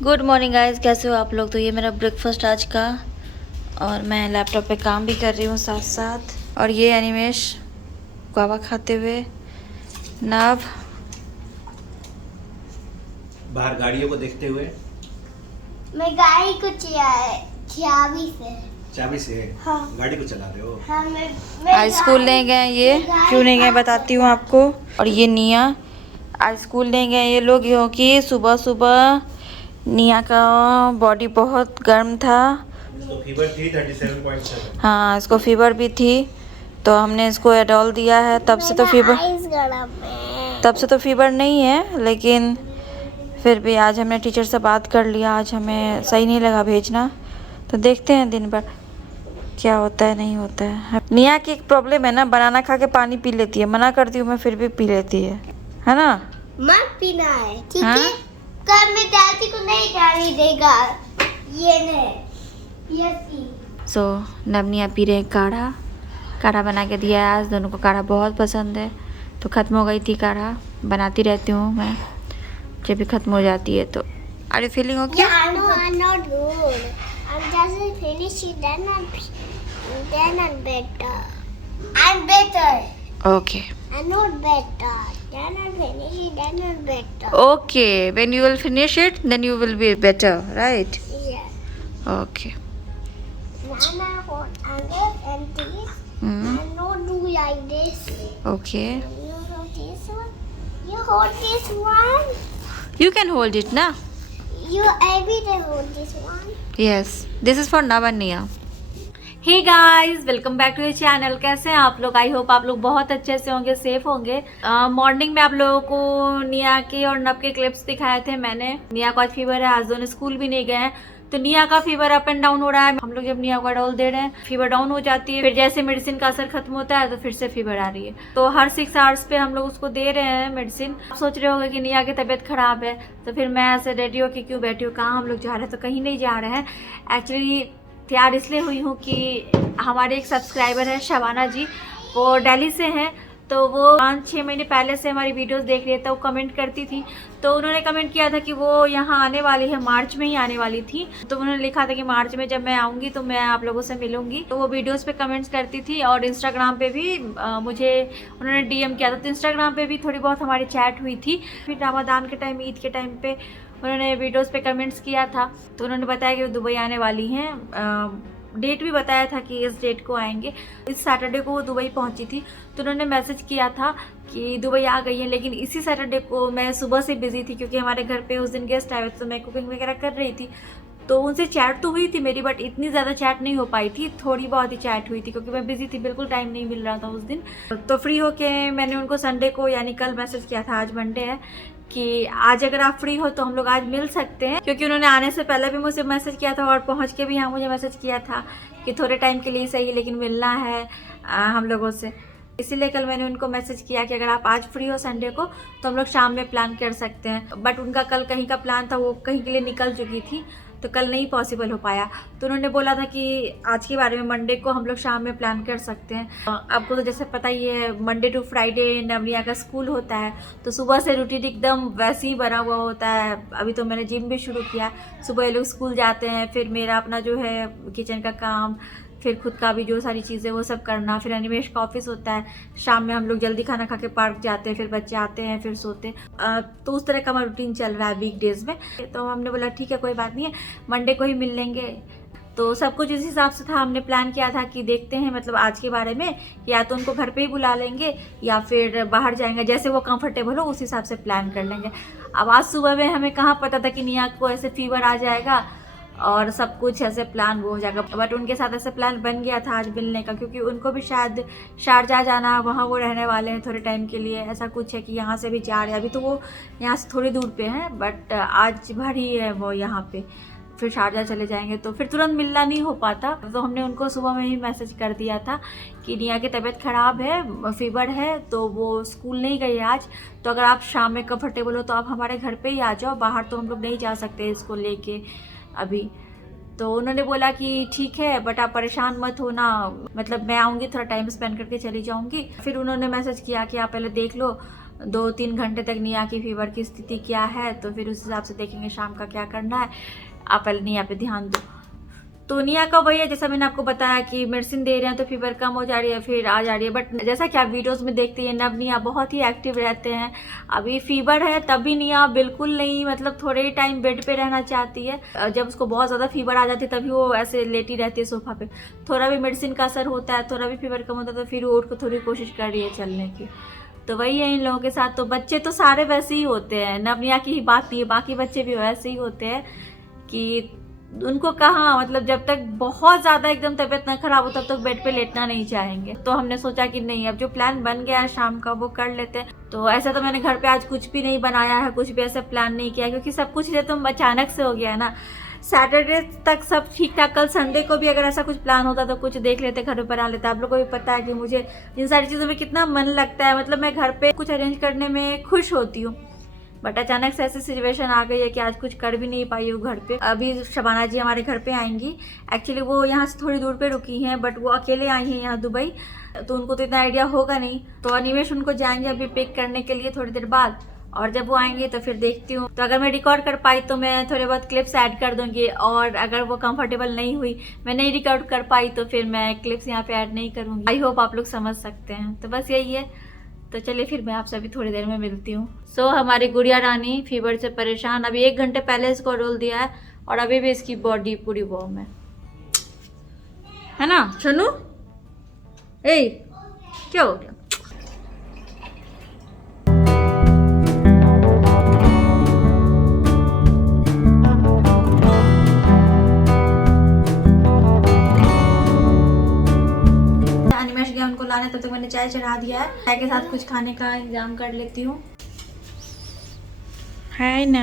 Good morning guys, कैसे हो आप लोग। तो ये मेरा ब्रेकफास्ट आज का, और मैं लैपटॉप पे काम भी कर रही हूँ साथ साथ। और ये अनिमेश गुआवा खाते हुए, नव बाहर गाड़ियों को देखते हुए। मैं गाड़ी को चाबी से हाँ। गाड़ी को चला रहे हो? हाँ, मैं आज स्कूल नहीं गए। ये क्यों नहीं गए बताती हूँ आपको। और ये निया आज स्कूल नहीं गए ये लोग, क्योंकि सुबह सुबह निया का बॉडी बहुत गर्म था। इसको फीवर थी 37.7। हाँ, इसको फीवर भी थी, तो हमने इसको एडोल दिया है। तब से तो फीवर नहीं है, लेकिन फिर भी आज हमने टीचर से बात कर लिया। आज हमें सही नहीं लगा भेजना, तो देखते हैं दिन भर क्या होता है नहीं होता है। निया की एक प्रॉब्लम है ना, बनाना खा के पानी पी लेती है। मना करती हूँ मैं, फिर भी पी लेती है ना। मत पीना है, ठीक हाँ? है? कल मैं दादी को नहीं जाने देगा। ये नहीं, ये पी। सो नवनिया पी रहे काढ़ा बना के दिया है आज। दोनों को काढ़ा बहुत पसंद है, तो ख़त्म हो गई थी काढ़ा। बनाती रहती हूँ मैं, जब भी ख़त्म हो जाती है तो। Are you feeling okay? I'm not good. I'm just finish it, then I'm better. I'm better. Okay I'm not better. Then I'm finish it, then I'm better. Okay, when you will finish it then you will be better, right? Yeah. Okay. Then I hold under and this. And not do like this. Okay, You hold this one. You hold this one. You can hold it ना। You every day hold this one. Yes, this is for Nav and Niya. Hey guys, welcome back to the channel. कैसे हैं आप लोग? I hope आप लोग बहुत अच्छे से होंगे, सेफ होंगे। मॉर्निंग में आप लोगों को निया के और नव के क्लिप्स दिखाए थे मैंने। निया को आज फीवर है, आज दोनों स्कूल भी नहीं गए हैं, तो निया का फीवर अप एंड डाउन हो रहा है। हम लोग जब निया को एडोल दे रहे हैं, फीवर डाउन हो जाती है, फिर जैसे मेडिसिन का असर खत्म होता है तो फिर से फीवर आ रही है। तो हर 6 आवर्स पे हम लोग उसको दे रहे हैं मेडिसिन। आप सोच रहे होंगे कि निया की तबीयत खराब है, तो फिर मैं ऐसे रेडी होकर क्यों बैठी हूँ, कहाँ हम लोग जा रहे हैं? तो कहीं नहीं जा रहे हैं। एक्चुअली तैयार इसलिए हुई हूँ कि हमारे एक सब्सक्राइबर हैं शबाना जी, वो दिल्ली से हैं। तो वो 5-6 महीने पहले से हमारी वीडियोस देख रही था। वो कमेंट करती थी, तो उन्होंने कमेंट किया था कि वो यहाँ आने वाली है, मार्च में ही आने वाली थी। तो उन्होंने लिखा था कि मार्च में जब मैं आऊँगी तो मैं आप लोगों से मिलूंगी। तो वो वीडियोस पे कमेंट्स करती थी, और इंस्टाग्राम पे भी मुझे उन्होंने डीएम किया था। तो इंस्टाग्राम पे भी थोड़ी बहुत हमारी चैट हुई थी। फिर रमज़ान के टाइम, ईद के टाइम पे उन्होंने वीडियोज़ पे कमेंट्स किया था। तो उन्होंने बताया कि वो दुबई आने वाली हैं। डेट भी बताया था कि इस डेट को आएंगे। इस सैटरडे को वो दुबई पहुंची थी, तो उन्होंने मैसेज किया था कि दुबई आ गई है। लेकिन इसी सैटरडे को मैं सुबह से बिजी थी, क्योंकि हमारे घर पे उस दिन गेस्ट आए, तो मैं कुकिंग वगैरह कर रही थी। तो उनसे चैट तो हुई थी मेरी, बट इतनी ज़्यादा चैट नहीं हो पाई थी। थोड़ी बहुत ही चैट हुई थी, क्योंकि मैं बिजी थी, बिल्कुल टाइम नहीं मिल रहा था उस दिन। तो फ्री होके मैंने उनको संडे को, यानी कल मैसेज किया था, आज मंडे है, कि आज अगर आप फ्री हो तो हम लोग आज मिल सकते हैं। क्योंकि उन्होंने आने से पहले भी मुझे मैसेज किया था, और पहुंच के भी यहाँ मुझे मैसेज किया था कि थोड़े टाइम के लिए सही, लेकिन मिलना है हम लोगों से। इसीलिए कल मैंने उनको मैसेज किया कि अगर आप आज फ्री हो संडे को, तो हम लोग शाम में प्लान कर सकते हैं। बट उनका कल कहीं का प्लान था, वो कहीं के लिए निकल चुकी थी, तो कल नहीं पॉसिबल हो पाया। तो उन्होंने बोला था कि आज के बारे में मंडे को हम लोग शाम में प्लान कर सकते हैं। आपको तो जैसे पता ही है, मंडे टू फ्राइडे नवनिया का स्कूल होता है, तो सुबह से रूटीन एकदम वैसे ही बना हुआ होता है। अभी तो मैंने जिम भी शुरू किया। सुबह ये लोग स्कूल जाते हैं, फिर मेरा अपना जो है किचन का काम, फिर खुद का भी जो सारी चीज़ें वो सब करना, फिर अनिमेश का ऑफिस होता है। शाम में हम लोग जल्दी खाना खा के पार्क जाते हैं, फिर बच्चे आते हैं, फिर सोते हैं। तो उस तरह का हमारा रूटीन चल रहा है वीक डेज में। तो हमने बोला ठीक है, कोई बात नहीं है, मंडे को ही मिल लेंगे। तो सब कुछ इस हिसाब से था। हमने प्लान किया था कि देखते हैं, मतलब आज के बारे में, या तो उनको घर पे ही बुला लेंगे या फिर बाहर जाएंगे, जैसे वो कंफर्टेबल हो उस हिसाब से प्लान कर लेंगे। अब आज सुबह में हमें कहाँ पता था कि निया को ऐसे फीवर आ जाएगा और सब कुछ ऐसे प्लान वो हो जाएगा। बट उनके साथ ऐसे प्लान बन गया था आज मिलने का, क्योंकि उनको भी शायद शारजाह जाना, वहाँ वो रहने वाले हैं थोड़े टाइम के लिए। ऐसा कुछ है कि यहाँ से भी जा रहे हैं। अभी तो वो यहाँ से थोड़ी दूर पे हैं, बट आज भर ही है वो यहाँ पे, फिर शारजाह चले जाएंगे, तो फिर तुरंत मिलना नहीं हो पाता। तो हमने उनको सुबह में ही मैसेज कर दिया था कि निया की तबीयत ख़राब है, फीवर है, तो वो स्कूल नहीं गई आज। तो अगर आप शाम में कंफर्टेबल हो तो आप हमारे घर पे ही आ जाओ, बाहर तो हम लोग नहीं जा सकते इसको लेके अभी। तो उन्होंने बोला कि ठीक है, बट आप परेशान मत होना, मतलब मैं आऊँगी, थोड़ा टाइम स्पेंड करके चली जाऊँगी। फिर उन्होंने मैसेज किया कि आप पहले देख लो 2-3 घंटे तक निया की फीवर की स्थिति क्या है, तो फिर उस हिसाब से देखेंगे शाम का क्या करना है। आप पहले निया पे ध्यान दो। तो निया का वही है, जैसा मैंने आपको बताया कि मेडिसिन दे रहे हैं तो फीवर कम हो जा रही है, फिर आ जा रही है। बट जैसा कि आप वीडियोस में देखते हैं, नब निया बहुत ही एक्टिव रहते हैं। अभी फीवर है तब भी निया बिल्कुल नहीं, मतलब थोड़े ही टाइम बेड पे रहना चाहती है। जब उसको बहुत ज़्यादा फीवर आ जाती है तभी वो ऐसे लेटी रहती है सोफा पे। थोड़ा भी मेडिसिन का असर होता है, थोड़ा भी फीवर कम होता है तो फिर वो उठ को थोड़ी कोशिश कर रही है चलने की। तो वही है इन लोगों के साथ। तो बच्चे तो सारे वैसे ही होते हैं, नब निया की ही बात नहीं है, बाकी बच्चे भी वैसे ही होते हैं कि उनको कहाँ, मतलब जब तक बहुत ज़्यादा एकदम तबीयत ना खराब हो तब तक बेड पे लेटना नहीं चाहेंगे। तो हमने सोचा कि नहीं, अब जो प्लान बन गया है शाम का वो कर लेते हैं। तो ऐसा तो मैंने घर पे आज कुछ भी नहीं बनाया है, कुछ भी ऐसा प्लान नहीं किया, क्योंकि सब कुछ ये तो अचानक से हो गया है ना। सैटरडे तक सब ठीक ठाक, कल संडे को भी अगर ऐसा कुछ प्लान होता तो कुछ देख लेते, घर पर आ लेते। आप लोग को भी पता है कि मुझे इन सारी चीज़ों में कितना मन लगता है, मतलब मैं घर पे कुछ अरेंज करने में खुश होती हूँ। बट अचानक से ऐसी सिचुएशन आ गई है कि आज कुछ कर भी नहीं पाई हूँ घर पे। अभी शबाना जी हमारे घर पे आएंगी। एक्चुअली वो यहाँ से थोड़ी दूर पे रुकी हैं, बट वो अकेले आई हैं यहाँ दुबई, तो उनको तो इतना आइडिया होगा नहीं। तो अनिमेश उनको जाएंगे अभी पिक करने के लिए थोड़ी देर बाद, और जब वो आएंगे तो फिर देखती हूँ। तो अगर मैं रिकॉर्ड कर पाई तो मैं थोड़े बहुत क्लिप्स ऐड कर दूंगी, और अगर वो कंफर्टेबल नहीं हुई, मैं नहीं रिकॉर्ड कर पाई, तो फिर मैं क्लिप्स यहाँ पे ऐड नहीं करूँगी। आई होप आप लोग समझ सकते हैं। तो बस यही है। तो चलिए फिर मैं आपसे अभी थोड़ी देर में मिलती हूँ। सो हमारी गुड़िया रानी फीवर से परेशान, अभी 1 घंटे पहले इसको रोल दिया है और अभी भी इसकी बॉडी पूरी वार्म है ना सोनू? ए क्या हो गया? उनको लाने तब तक मैंने चाय चढ़ा दिया है। चाय के साथ कुछ खाने का इंतजाम कर लेती हूँ। हाय ना,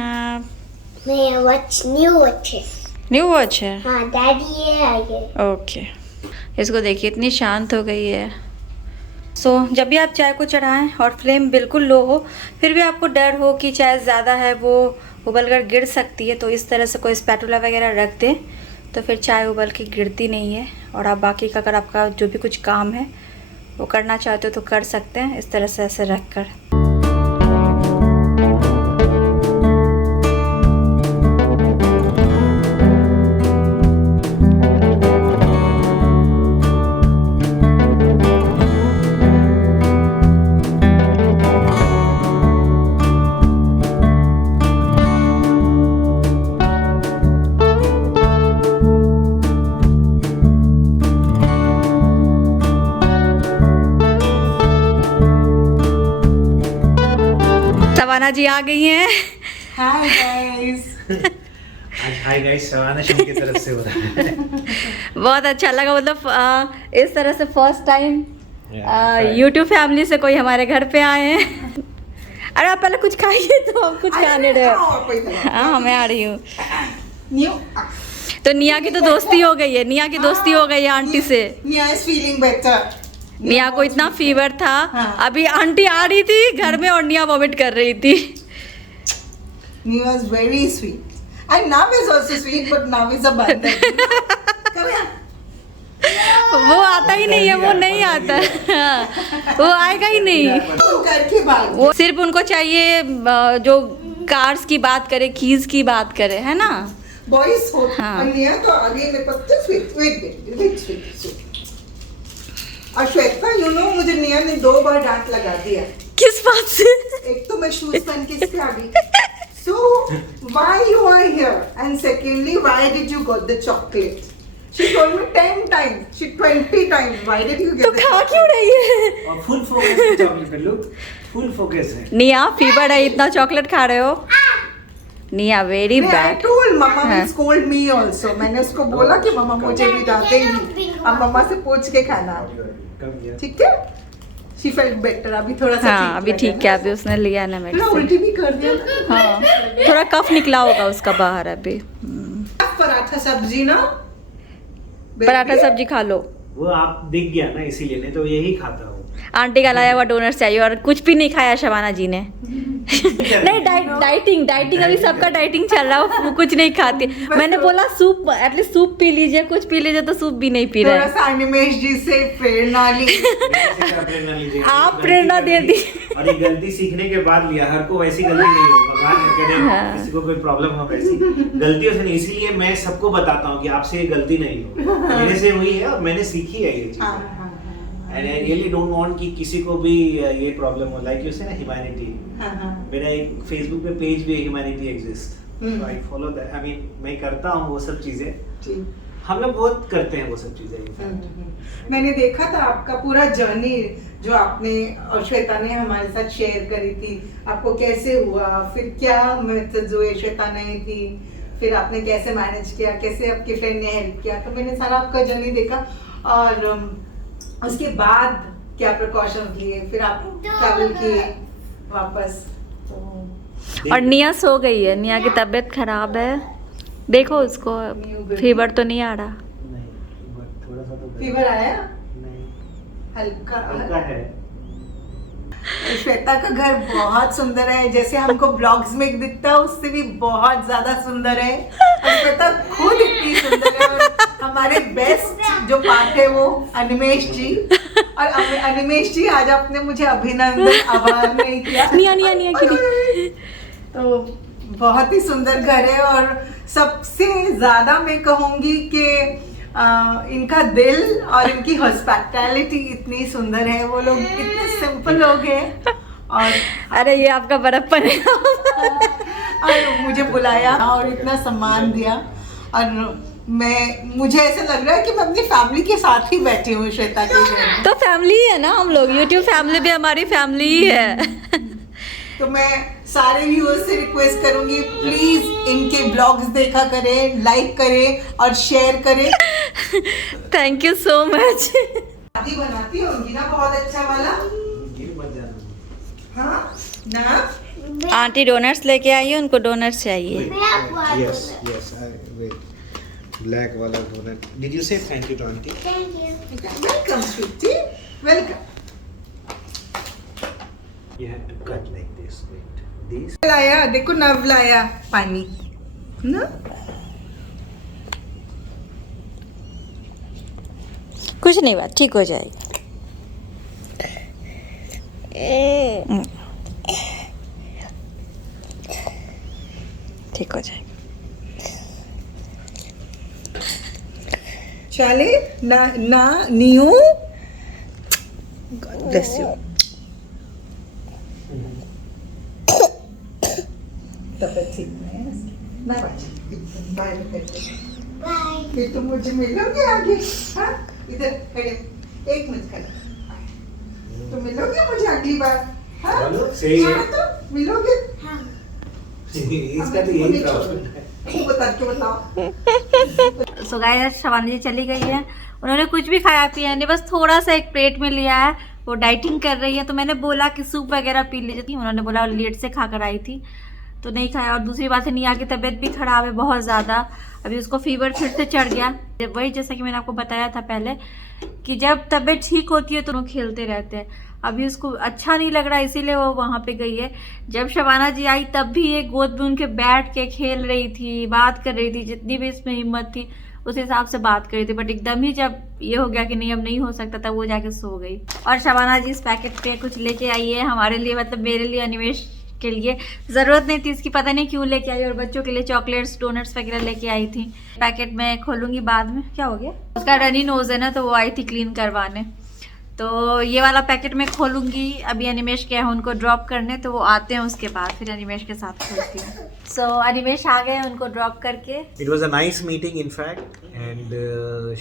मैं वॉच न्यू वॉच है। हाँ डैडी ये आगे। ओके, इसको देखिए इतनी शांत हो गई है। सो जब भी आप चाय को चढ़ाएं और फ्लेम बिल्कुल लो हो, फिर भी आपको डर हो कि चाय ज़्यादा है वो उबलकर गिर सकती है, तो इस तरह से कोई स्पैटुला वगैरह रख दें, तो फिर चाय उबल के गिरती नहीं है। और आप बाकी का अगर आपका जो भी कुछ काम है वो करना चाहते हो तो कर सकते हैं इस तरह से ऐसे रख कर। शबाना जी आ गई हैं। Hi guys. आज हाय गाइस शबाना शम की तरफ से हो रहा है। बहुत अच्छा लगा, मतलब इस तरह से फर्स्ट टाइम यूट्यूब फैमिली से कोई हमारे घर पे आए हैं। अरे आप पहले कुछ खाइए तो हम कुछ खाने रहे। हाँ मैं आ रही हूँ। तो निया की तो दोस्ती हो गई है, निया की दोस्ती हो गई है आंटी से। निया इज फीलिंग बेटर। निया को इतना फीवर था, हाँ। अभी आंटी आ रही थी घर में और निया वॉमिट कर रही थी। Nia is very sweet. And Nav is also sweet, but Nav is a bandar. Come here. वो आता ही नहीं है, वो नहीं आता। हाँ, वो आएगा ही नहीं। तुम करके बात। वो सिर्फ उनको चाहिए जो कार्स की बात करे, कीज की बात करे, है ना? Boys हो। हाँ। और Nia तो आगे मेरे पास just wait, sweet. और श्वेता, you know मुझे निया ने 2 बार डांट लगा दिया। किस बात से? एक तो मैं शूज पहन के इसके आ गई। So why you are here? And secondly, why did you got the chocolate? She told me 10 times. She 20 times. Why did you get तो the खा chocolate? क्यों रही है? और फुल फोकस है चॉकलेट पे, लुक फुल फोकस है। निया फीवर है, इतना चॉकलेट खा रहे हो? निया very I bad. told Mama हाँ। will scold me also. मैंने उसको बोला कि मम्मा मुझे भी डांटेगी। अब मम्मा से पूछ के खाना। ठीक है? She felt better. अभी थोड़ा सा हाँ ठीक अभी लगा ठीक है, अभी उसने लिया ना थोड़ा मेडिसिन। उल्टी भी कर दिया। हाँ थोड़ा कफ निकला होगा उसका बाहर अभी। पराठा सब्जी ना। पराठा सब्जी खा लो। वो आप दिख गया ना इसीलिए, नहीं तो यही खाता हूँ। आंटी का लाया हुआ डोनट्स चाहिए और कुछ भी नहीं खाया शबाना जी ने। नहीं डाइटिंग अभी सबका डाइटिंग चल रहा है, वो कुछ नहीं खाती। मैंने बोला सूप, एटलीस्ट सूप पी लीजिए, कुछ पी लीजिए, तो सूप भी नहीं पी रहा थोड़ा है। सा अनिमेश जी से प्रेरणा ली। आप प्रेरणा दे दी। और ये गलती सीखने के बाद लिया, हर को वैसी गलती नहीं हो, भगवान न करे किसी को कोई प्रॉब्लम हो वैसी गलतियों से नहीं। इसीलिए मैं सबको बताता हूँ कि आपसे ये गलती नहीं हो, मेरे से हुई है और मैंने सीखी है ये चीज। And I really don't want कि किसी को भी ये प्रॉब्लम हो, like you say ना humanity। मेरा एक Facebook पे पेज भी है, humanity exists, so I follow that। I mean मैं करता हूँ वो सब चीजें, हम लोग बहुत करते हैं वो सब चीजें। मैंने देखा था आपका पूरा जर्नी जो आपने और श्वेता ने हमारे साथ शेयर करी थी, आपको कैसे हुआ, फिर क्या मेथड हुए, श्वेता नहीं थी, फिर आपने कैसे मैनेज किया, कैसे आपके फ्रेंड ने हेल्प किया, तो मैंने सारा आपका जर्नी देखा। और उसके बाद क्या प्रिकॉशंस लिए, फिर आप ट्रैवल किए वापस। और निया सो गई है, निया की तबीयत खराब है, देखो उसको फीवर तो नहीं आ रहा। नहीं, थोड़ा सा तो फीवर आया? नहीं, हल्का है। श्वेता का घर बहुत सुंदर है, जैसे हमको ब्लॉग्स में दिखता है उससे भी बहुत ज्यादा सुंदर है। और श्वेता खुद इतनी सुंदर है। और हमारे बेस्ट जो पार्ट है वो अनिमेश जी, और अनिमेश जी आज आपने मुझे अभिनंदन आभार नहीं किया। निया तो बहुत ही सुंदर घर है, और सबसे ज्यादा मैं कहूंगी कि इनका दिल और इनकी हॉस्पिटैलिटी इतनी सुंदर है, वो लोग इतने सिंपल लोग हैं। और अरे ये आपका बड़प्पन है। और मुझे बुलाया और इतना सम्मान दिया, और मुझे ऐसा लग रहा है कि मैं अपनी फैमिली के साथ ही बैठी हूँ श्वेता के घर में। तो फैमिली ही है ना हम लोग, यूट्यूब फैमिली भी हमारी फैमिली ही है। तो मैं सारे व्यूअर्स से रिक्वेस्ट करूंगी, प्लीज इनके ब्लॉग्स देखा करें, लाइक करें और शेयर करें। Thank you so much. शादी बनाती होंगी ना बहुत अच्छा वाला? ये मत जाना। हाँ ना? आंटी डोनट्स लेके आई है, उनको डोनट्स चाहिए। Yes, wait, black वाला donut. Did you say thank you to auntie? Thank you. Welcome sweetie, welcome. You have to cut like this. Wait, this। लाया, देखो नव लाया पानी ना। कुछ नहीं बात, ठीक हो जाएगी। ठीक हो जाएगा। चले ना ना न्यू। God bless you। तबीयत ठीक है ना बच्चे? Bye Bye. फिर तुम मुझे मिलोगे आगे? हाँ इधर खड़े, एक मिनट खड़े, तो मिलोगे मुझे अगली बार? हाँ बोलो, सही है। हाँ, तो मिलोगे? हाँ. इसका तो यही प्रॉब्लम है। बता के बताओ। सो गाइस शबाना जी चली गई है, उन्होंने कुछ भी खाया पिया नहीं, बस थोड़ा सा एक प्लेट में लिया है, वो डाइटिंग कर रही है। तो मैंने बोला कि सूप वगैरह पी लीजिए, उन्होंने बोला लेट से खा कर आई थी तो नहीं खाया। और दूसरी बात है निया की तबीयत भी खराब है बहुत ज़्यादा, अभी उसको फीवर फिर से चढ़ गया। वही जैसा कि मैंने आपको बताया था पहले कि जब तबीयत ठीक होती है तो वो खेलते रहते हैं। अभी उसको अच्छा नहीं लग रहा, इसीलिए वो वहाँ पे गई है। जब शबाना जी आई तब भी ये गोद में उनके बैठ के खेल रही थी, बात कर रही थी, जितनी भी इसमें हिम्मत थी उस हिसाब से बात कर रही थी। बट एकदम ही जब ये हो गया कि नहीं अब नहीं हो सकता था, वो जाके सो गई। और शबाना जी इस पैकेट पे कुछ लेके आई है हमारे लिए, मतलब मेरे लिए, अनिमेश के लिए। ज़रूरत नहीं थी इसकी, पता नहीं क्यों लेके आई। और बच्चों के लिए चॉकलेट्स डोनट्स वगैरह लेके आई थी। पैकेट में खोलूंगी बाद में। क्या हो गया? उसका रनी नोज है ना, तो वो आई थी क्लीन करवाने, तो ये वाला पैकेट में खोलूंगी। अभी अनिमेश के हैं उनको ड्रॉप करने, तो वो आते हैं उसके बाद फिर अनिमेश के साथ खोलती हूँ। सो अनिमेश आ गए उनको ड्रॉप करके। It was a nice meeting in fact, and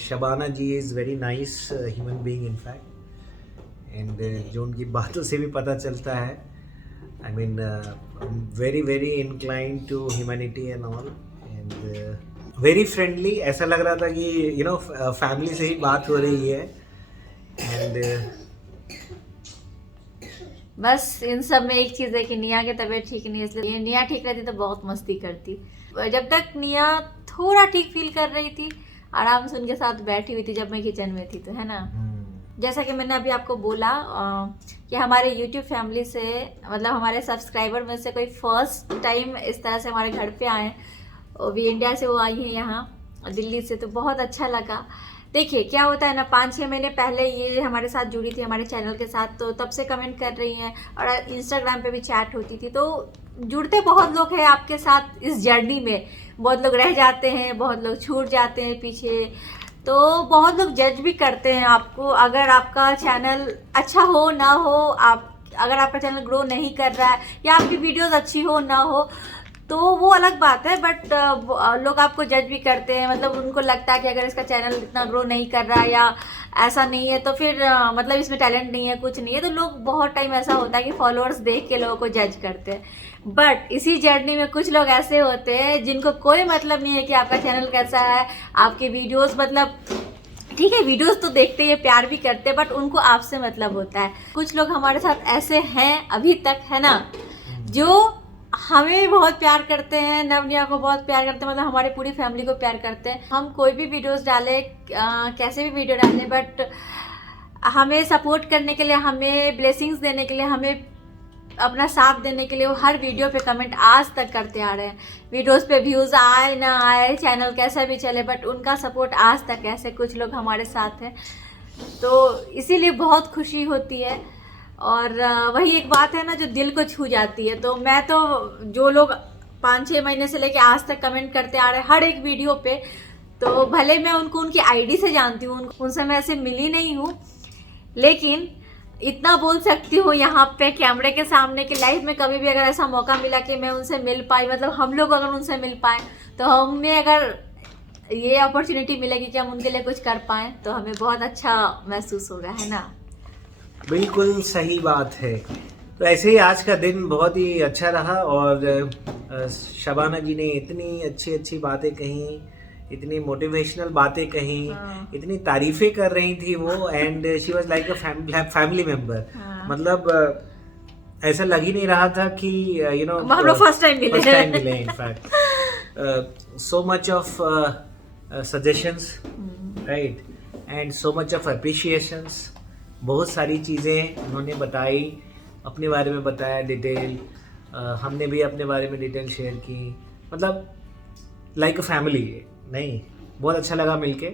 Shabana ji is very nice human being in fact, and जो उनकी बातों से भी पता चलता है, I mean very inclined to humanity and all, and very friendly। ऐसा लग रहा था कि you know फैमिली से ही बात हो रही है। एंड बस इन सब में एक चीज़ है कि निया की तबीयत ठीक नहीं है, इसलिए निया ठीक रहती तो बहुत मस्ती करती। जब तक निया थोड़ा ठीक फील कर रही थी, आराम से उनके साथ बैठी हुई थी जब मैं किचन में थी, तो है ना। जैसा कि मैंने अभी आपको बोला कि हमारे YouTube फैमिली से मतलब हमारे सब्सक्राइबर में से कोई फर्स्ट टाइम इस तरह से हमारे घर पे आए, वो भी इंडिया से वो आई हैं यहाँ दिल्ली से, तो बहुत अच्छा लगा। देखिए क्या होता है ना, 5-6 महीने पहले ये हमारे साथ जुड़ी थी हमारे चैनल के साथ, तो तब से कमेंट कर रही हैं और इंस्टाग्राम पे भी चैट होती थी। तो जुड़ते बहुत लोग हैं आपके साथ इस जर्नी में, बहुत लोग रह जाते हैं, बहुत लोग छूट जाते हैं पीछे, तो बहुत लोग जज भी करते हैं आपको। अगर आपका चैनल अच्छा हो ना हो, अगर आपका चैनल ग्रो नहीं कर रहा है या आपकी वीडियोस अच्छी हो ना हो तो वो अलग बात है, बट लोग आपको जज भी करते हैं। मतलब उनको लगता है कि अगर इसका चैनल इतना ग्रो नहीं कर रहा है या ऐसा नहीं है तो फिर मतलब इसमें टैलेंट नहीं है, कुछ नहीं है। तो लोग बहुत टाइम ऐसा होता है कि फॉलोअर्स देख के लोगों को जज करते हैं, बट इसी जर्नी में कुछ लोग ऐसे होते हैं जिनको कोई मतलब नहीं है कि आपका चैनल कैसा है, आपकी वीडियोस मतलब ठीक है वीडियोस तो देखते हैं, प्यार भी करते हैं, बट उनको आपसे मतलब होता है। कुछ लोग हमारे साथ ऐसे हैं अभी तक, है ना, जो हमें बहुत प्यार करते हैं, नवनिया को बहुत प्यार करते हैं, मतलब हमारी पूरी फैमिली को प्यार करते हैं। हम कोई भी वीडियोस डालें, कैसे भी वीडियो डालें, बट हमें सपोर्ट करने के लिए, हमें ब्लेसिंग्स देने के लिए, हमें अपना साथ देने के लिए वो हर वीडियो पे कमेंट आज तक करते आ रहे हैं। वीडियोस पे व्यूज़ आए ना आए, चैनल कैसा भी चले, बट उनका सपोर्ट आज तक ऐसे कुछ लोग हमारे साथ हैं, तो इसीलिए बहुत खुशी होती है। और वही एक बात है ना जो दिल को छू जाती है। तो मैं तो जो लोग 5-6 महीने से लेके आज तक कमेंट करते आ रहे हैं हर एक वीडियो पे, तो भले मैं उनको उनकी आईडी से जानती हूँ, उनसे मैं ऐसे मिली नहीं हूँ, लेकिन इतना बोल सकती हूँ यहाँ पे कैमरे के सामने कि लाइफ में कभी भी अगर ऐसा मौका मिला कि मैं उनसे मिल पाई, मतलब हम लोग अगर उनसे मिल पाए, तो हमें अगर ये अपॉर्चुनिटी मिलेगी कि हम उनके लिए कुछ कर पाएँ तो हमें बहुत अच्छा महसूस होगा, है ना। बिल्कुल सही बात है। तो ऐसे ही आज का दिन बहुत ही अच्छा रहा और शबाना जी ने इतनी अच्छी अच्छी बातें कही, इतनी मोटिवेशनल बातें कही, इतनी तारीफें कर रही थी वो, and she was like a family member. मतलब ऐसा लग ही नहीं रहा था कि यू नो हम लोग फर्स्ट टाइम मिले in fact. So much of suggestions, right, and so much of अप्रिशिएशंस। बहुत सारी चीज़ें उन्होंने बताई, अपने बारे में बताया डिटेल, हमने भी अपने बारे में डिटेल शेयर की, मतलब लाइक अ फैमिली। नहीं, बहुत अच्छा लगा मिलके।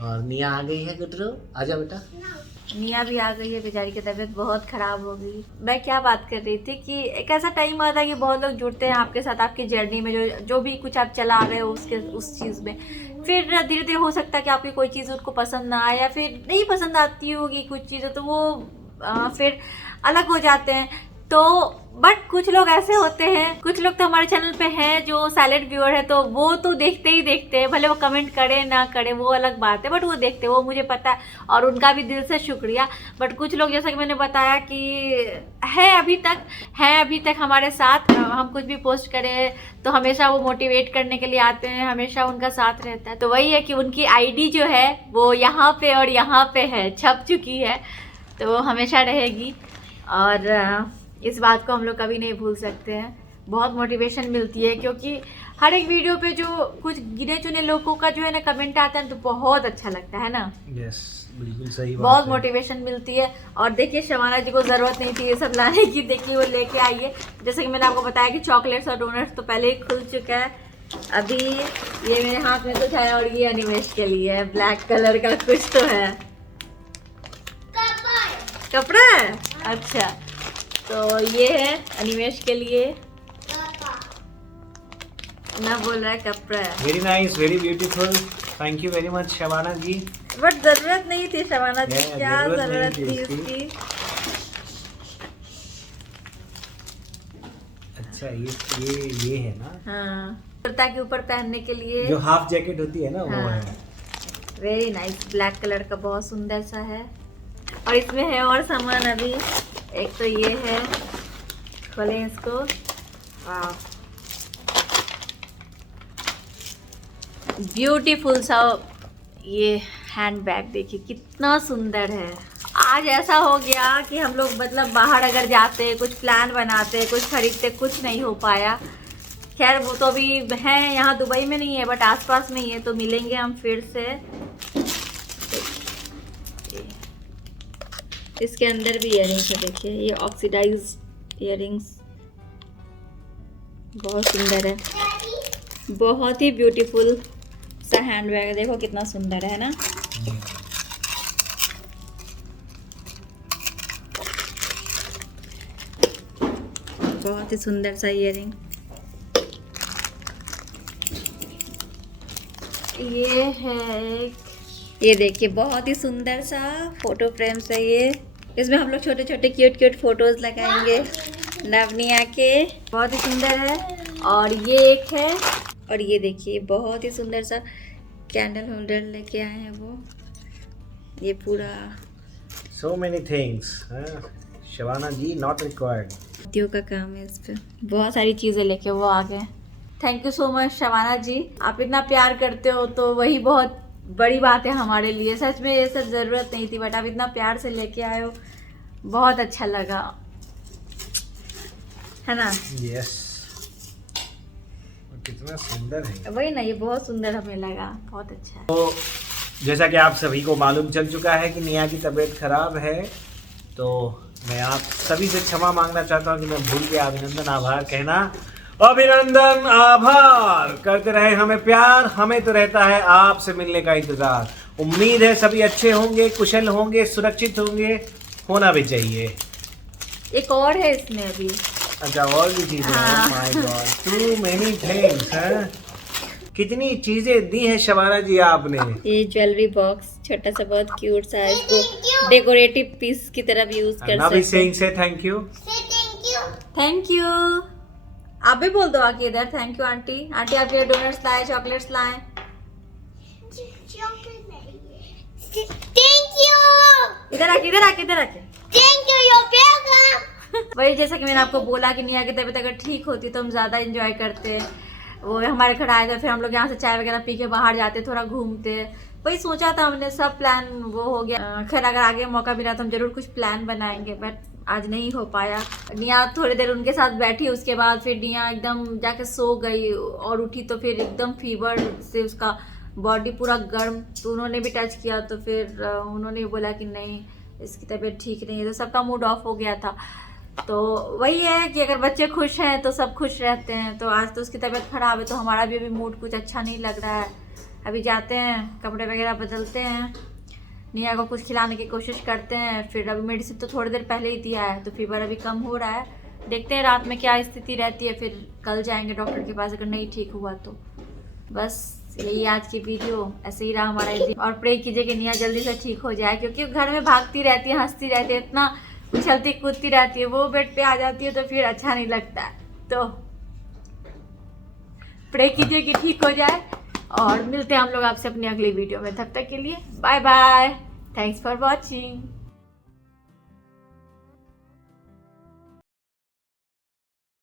और निया आ गई है गुटरू, आजा बेटा। निया भी आ गई है, बेचारी की तबीयत बहुत ख़राब हो गई। मैं क्या बात कर रही थी कि एक ऐसा टाइम आता है कि बहुत लोग जुड़ते हैं आपके साथ आपकी जर्नी में, जो भी कुछ आप चला रहे हो उस चीज़ में, फिर धीरे धीरे हो सकता है कि आपकी कोई चीज़ उनको पसंद ना आए या फिर नहीं पसंद आती होगी कुछ चीज़ें, तो वो फिर अलग हो जाते हैं। तो बट कुछ लोग ऐसे होते हैं, कुछ लोग तो हमारे चैनल पे हैं जो साइलेंट व्यूअर है, तो वो तो देखते ही देखते हैं, भले वो कमेंट करे ना करे वो अलग बात है, बट वो देखते हैं, वो मुझे पता है और उनका भी दिल से शुक्रिया। बट कुछ लोग जैसा कि मैंने बताया कि है अभी तक हमारे साथ, हम कुछ भी पोस्ट करें तो हमेशा वो मोटिवेट करने के लिए आते हैं, हमेशा उनका साथ रहता है। तो वही है कि उनकी आईडी जो है वो यहाँ पे और यहाँ पे है, छप चुकी है, तो वो हमेशा रहेगी और इस बात को हम लोग कभी नहीं भूल सकते हैं। बहुत मोटिवेशन मिलती है क्योंकि हर एक वीडियो पे जो कुछ गिने चुने लोगों का जो है ना कमेंट आता है तो बहुत अच्छा लगता है ना। यस, बिल्कुल सही बात बहुत है। मोटिवेशन मिलती है। और देखिए शबाना जी को ज़रूरत नहीं थी ये सब लाने की, देखिए वो लेके आई है। जैसे कि मैंने आपको बताया कि चॉकलेट्स और डोनट्स तो पहले ही खुल चुका है, अभी ये मेरे हाथ में कुछ है और ये अनिमेश के लिए है, ब्लैक कलर का कुछ तो है, कपड़ा है। अच्छा, तो ये है अनिमेश के लिए, ना बोल रहा है कपड़ा है। Very nice, very beautiful, thank you very much Shabana ji. But जरूरत नहीं थी शबाना जी, Yeah, क्या जरूरत जरूरत नहीं थी थी इसकी। अच्छा, ये है ना, हाँ, कुर्ता के ऊपर पहनने के लिए जो हाफ जैकेट होती है ना, वो हाँ। है। वेरी नाइस, ब्लैक कलर का बहुत सुंदर सा है। और इसमें है और सामान अभी, एक तो ये है, खोलें इसको, वाह ब्यूटीफुल सा ये हैंड बैग, देखिए कितना सुंदर है। आज ऐसा हो गया कि हम लोग मतलब बाहर अगर जाते, कुछ प्लान बनाते, कुछ खरीदते, कुछ नहीं हो पाया। खैर वो तो अभी है यहाँ दुबई में नहीं है बट आसपास में ही है, तो मिलेंगे हम फिर से। इसके अंदर भी इयररिंग्स है, देखिए ये ऑक्सीडाइज्ड इयररिंग्स, बहुत सुंदर है, बहुत ही ब्यूटीफुल सा हैंड बैग है। देखो कितना सुंदर है ना। बहुत ही सुंदर सा इयररिंग। ये है, ये देखिए बहुत ही सुंदर सा फोटो फ्रेम्स है ये। इसमें हम लोग छोटे छोटे क्यूट क्यूट फोटोज लगाएंगे नवनिया के, बहुत ही सुंदर है। और ये एक है, और ये देखिए बहुत ही सुंदर सा कैंडल होल्डर लेके आए हैं वो। ये पूरा So many things. Shabana ji not required. मोतियों का काम है इस पे। बहुत सारी चीज़ें लेके वो आ गए। Thank you so much Shabana ji, आप इतना प्यार करते हो तो वही बहुत बड़ी बात है हमारे लिए। सच में ये सब ज़रूरत नहीं थी, बट आप इतना प्यार से लेके आए हो, बहुत अच्छा लगा, है ना। Yes. कितना सुंदर है। वही ना, ये बहुत सुंदर हमें लगा, बहुत अच्छा है। तो जैसा कि आप सभी को मालूम चल चुका है कि निया की तबीयत खराब है, तो मैं आप सभी से क्षमा मांगना चाहता हूँ कि मैं भूल गया अभिनंदन आभार कहना। अभिनंदन आभार करते रहे हमें प्यार, हमें तो रहता है आपसे मिलने का इंतजार। उम्मीद है सभी अच्छे होंगे, कुशल होंगे, सुरक्षित होंगे, होना भी चाहिए। एक और है इसमें अभी। अच्छा और भी चीजें हैं, my God too many things हैं। कितनी चीजें दी हैं शबाना जी आपने। ये ज्वेलरी बॉक्स छोटा सा, बहुत क्यूट सा है, इसको डेकोरेटिव पीस की तरफ यूज कर ना भी सकते हैं। से थैंक यू। Thank you. आप भी बोल दो आके इधर, थैंक यू आंटी। आंटी आपके लिए डोनट्स लाए, चॉकलेट्स लाए। Thank you. इधर आके, इधर आके, इधर आके। Thank you. You're welcome. वही जैसा कि मैंने आपको बोला कि निया की तबीयत अगर ठीक होती तो हम ज़्यादा एंजॉय करते। वो हमारे घर आए थे, फिर हम लोग यहाँ से चाय वगैरह पी के बाहर जाते, थोड़ा घूमते। वही सोचा था हमने, सब प्लान वो हो गया। खैर अगर आगे मौका मिला तो हम जरूर कुछ प्लान बनाएंगे, बट आज नहीं हो पाया। निया थोड़ी देर उनके साथ बैठी, उसके बाद फिर निया एकदम जाके सो गई और उठी तो फिर एकदम फीवर से उसका बॉडी पूरा गर्म। तो उन्होंने भी टच किया तो फिर उन्होंने बोला कि नहीं इसकी तबीयत ठीक नहीं है, तो सबका मूड ऑफ हो गया था। तो वही है कि अगर बच्चे खुश हैं तो सब खुश रहते हैं। तो आज तो उसकी तबीयत खराब है तो हमारा भी अभी मूड कुछ अच्छा नहीं लग रहा है। अभी जाते हैं, कपड़े वगैरह बदलते हैं, निया को कुछ खिलाने की कोशिश करते हैं। फिर अभी मेडिसिन तो थोड़ी देर पहले ही दिया है, तो फीवर अभी कम हो रहा है। देखते हैं रात में क्या स्थिति रहती है, फिर कल जाएंगे डॉक्टर के पास अगर नहीं ठीक हुआ तो। बस यही आज की वीडियो, ऐसे ही रहा हमारा एक दिन। और प्रे कीजिए कि निया जल्दी से ठीक हो जाए, क्योंकि घर में भागती रहती है, हंसती रहती है, इतना उछलती कूदती रहती है। वो बेड पे आ जाती है तो फिर अच्छा नहीं लगता है। तो प्रे कीजिए कि ठीक हो जाए, और मिलते हैं हम लोग आपसे अपनी अगली वीडियो में। तब तक के लिए bye bye, thanks for watching.